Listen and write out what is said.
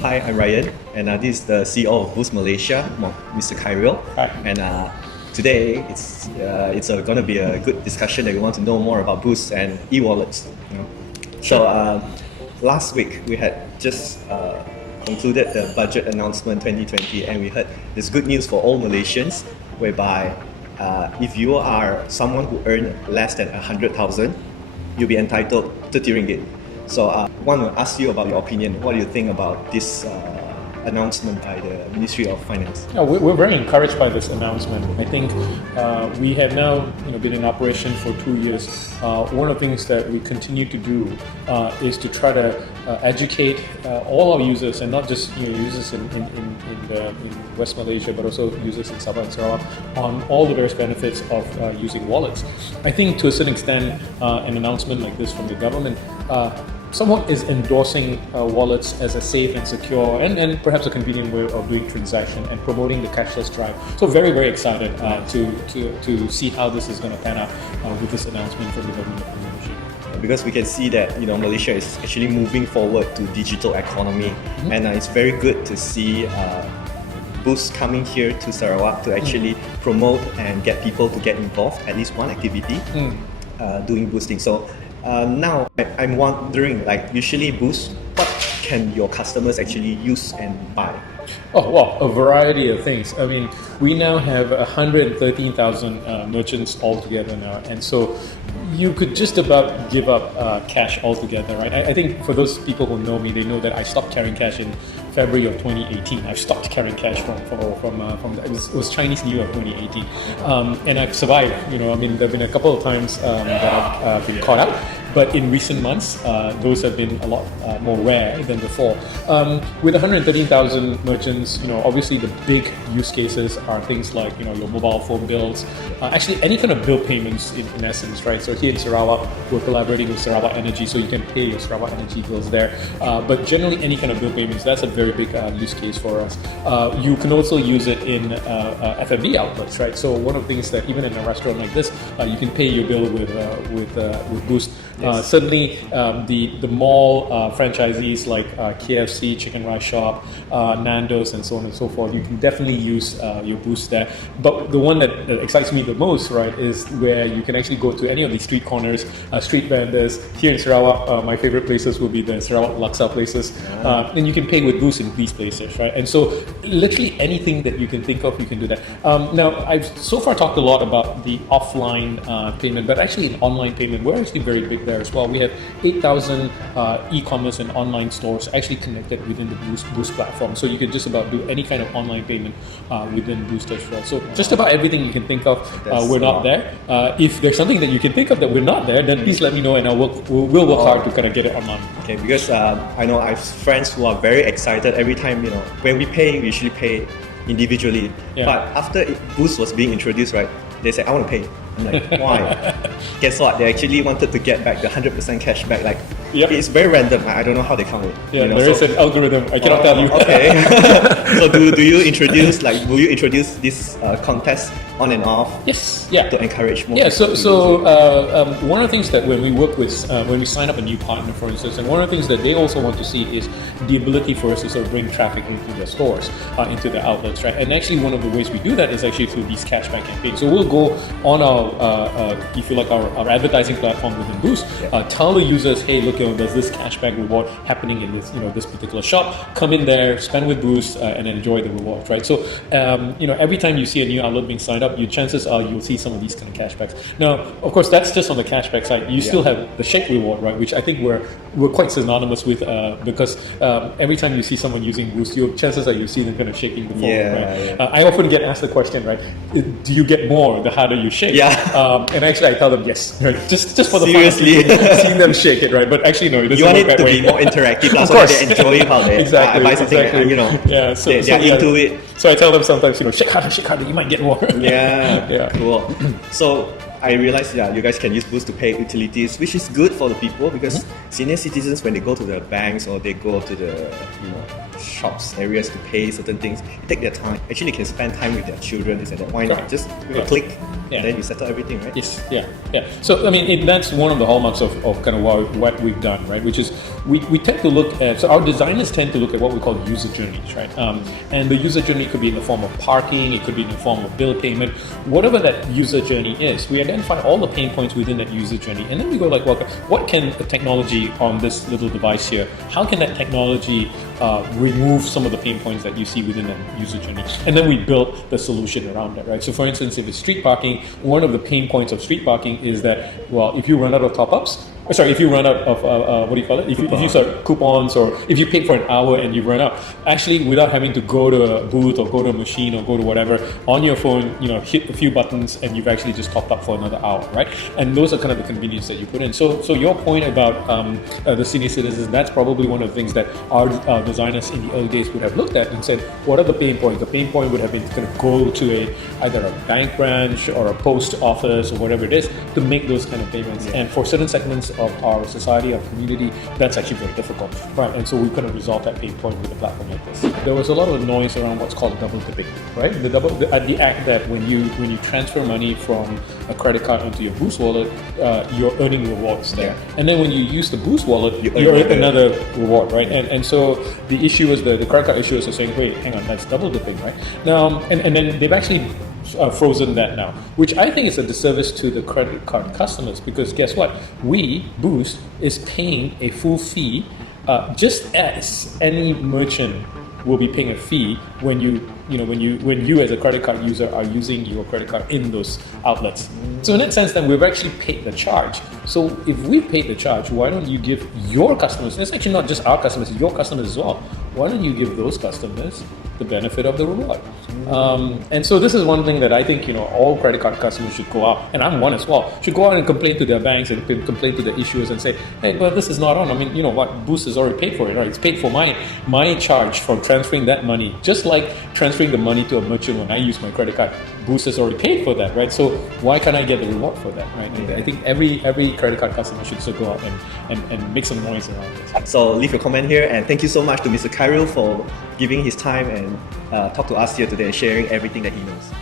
Hi, I'm Ryan, and this is the CEO of Boost Malaysia, Mr. Khairil. Hi. And today it's going to be a good discussion that we want to know more about Boost and e-wallets. So last week we had just concluded the budget announcement 2020, and we heard there's good news for all Malaysians, whereby if you are someone who earn less than 100,000, you'll be entitled to 30 ringgit. So I want to ask you about your opinion. What do you think about this announcement by the Ministry of Finance? Yeah, we're very encouraged by this announcement. I think we have now been in operation for 2 years. One of the things that we continue to do is to try to educate all our users, and not just users in West Malaysia, but also users in Sabah and Sarawak, on all the various benefits of using wallets. I think to a certain extent, an announcement like this from the government somewhat is endorsing wallets as a safe and secure and perhaps a convenient way of doing transaction and promoting the cashless drive. So very, very excited to see how this is going to pan out with this announcement from the government of Malaysia. Because we can see that Malaysia is actually moving forward to digital economy, and it's very good to see Boost coming here to Sarawak to actually promote and get people to get involved, at least one activity, doing boosting. So now I'm wondering, like, usually Boost, what can your customers actually use and buy? Oh, well, a variety of things. I mean, we now have 113,000 merchants altogether now, and so you could just about give up cash altogether, right? I think for those people who know me, they know that I stopped carrying cash in February of 2018. I've stopped carrying cash from it was Chinese New Year of 2018, and I've survived. I mean, there've been a couple of times that I've been caught out. But in recent months, those have been a lot more rare than before. With 113,000 merchants, obviously the big use cases are things like, your mobile phone bills, actually any kind of bill payments in essence, right? So here in Sarawak, we're collaborating with Sarawak Energy, so you can pay your Sarawak Energy bills there. But generally, any kind of bill payments, that's a very big use case for us. You can also use it in F&B outlets, right? So one of the things that even in a restaurant like this, you can pay your bill with Boost. Yes. Certainly, the mall franchisees like KFC, Chicken Rice Shop, Nando's, and so on and so forth, you can definitely use your Boost there. But the one that excites me the most, right, is where you can actually go to any of these street corners, street vendors. Here in Sarawak, my favorite places will be the Sarawak Laksa places, and you can pay with Boost in these places, right? And so, literally anything that you can think of, you can do that. Now, I've so far talked a lot about the offline payment, but actually, in online payment, we're actually very big there as well. We have 8,000 e-commerce and online stores actually connected within the Boost platform. So you can just about do any kind of online payment within Boost as well. So just about everything you can think of, we're not there. If there's something that you can think of that we're not there, then please let me know, and we'll work hard to kind of get it online. Okay, because I know I have friends who are very excited every time, when we pay, we usually pay individually. Yeah. But after Boost was being introduced, right, they said, I want to pay. I'm like, why? Guess what? They actually wanted to get back the 100% cash back. Like, it's very random. I don't know how they count it. Yeah, there is an algorithm. I cannot tell you. Okay. So will you introduce this contest on and off? Yes. Yeah. To encourage more. Yeah. So one of the things that when we work with when we sign up a new partner, for instance, and one of the things that they also want to see is the ability for us to sort of bring traffic into their stores, into their outlets, right? And actually, one of the ways we do that is actually through these cashback campaigns. So we'll go on our if you like our advertising platform within Boost, tell the users, hey, look, there's this cashback reward happening in this this particular shop. Come in there, spend with Boost, and enjoy the rewards, right? So every time you see a new outlet being signed up, your chances are you'll see some of these kind of cashbacks. Now, of course, that's just on the cashback side. You still have the shake reward, right? Which I think we're quite synonymous with because every time you see someone using Boost, your chances are you see them kind of shaking the phone, right? I often get asked the question, right? Do you get more the harder you shake? Yeah. And actually, I tell them yes, right? Just for the seriously fun of seeing them shake it, right? But actually, no, it doesn't you want work it to that way. be more interactive, Of so course. they enjoy how they buy something. Yeah, so they're into it. So I tell them sometimes, shake harder, you might get more. Yeah. Cool. So I realized, you guys can use Boost to pay utilities, which is good for the people because senior citizens, when they go to the banks or they go to the shops areas to pay certain things, they take their time. Actually, they can spend time with their children. They said, why not? Just with a click, and then you settle everything, right? Yes. Yeah. So I mean, that's one of the hallmarks of kind of what we've done, right? Which is we tend to look at, so our designers tend to look at what we call user journeys, right? And the user journey could be in the form of parking, it could be in the form of bill payment, whatever that user journey is. We identify all the pain points within that user journey, and then we go like, well, what can the technology on this little device here, how can that technology remove some of the pain points that you see within that user journey? And then we build the solution around that, right? So for instance, if it's street parking, one of the pain points of street parking is that, well, if you run out of top-ups, if you run out of, what do you call it? If you start coupons, or if you pay for an hour and you run out, actually without having to go to a booth or go to a machine or go to whatever, on your phone, hit a few buttons and you've actually just topped up for another hour, right? And those are kind of the convenience that you put in. So your point about the senior citizens, that's probably one of the things that our designers in the early days would have looked at and said, what are the pain points? The pain point would have been to kind of go to either a bank branch or a post office or whatever it is to make those kind of payments. And for certain segments of our society, our community, that's actually very difficult, right? And so we couldn't resolve that pain point with a platform like this. There was a lot of noise around what's called double dipping, right? The act that when you transfer money from a credit card onto your Boost wallet, you're earning rewards there, and then when you use the Boost wallet, you earn another reward, right? And so the issue is the credit card issuers are saying, wait, hang on, that's double dipping, right? Now, and then they've actually frozen that now, which I think is a disservice to the credit card customers, because guess what? We, Boost, is paying a full fee, just as any merchant will be paying a fee when you as a credit card user are using your credit card in those outlets. So in that sense, then we've actually paid the charge. So if we've paid the charge, why don't you give your customers, it's actually not just our customers, it's your customers as well, why don't you give those customers the benefit of the reward? And so this is one thing that I think all credit card customers should go out, and I'm one as well, should go out and complain to their banks and complain to the issuers and say, hey, but this is not on. I mean, what, Boost has already paid for it, right? It's paid for my charge for transferring that money, just like transferring the money to a merchant when I use my credit card. Boost has already paid for that, right? So why can't I get the reward for that, right? And I think every credit card customer should still go out and make some noise around this. So leave your comment here, and thank you so much to Mr. Khairil for giving his time and talk to us here today and sharing everything that he knows.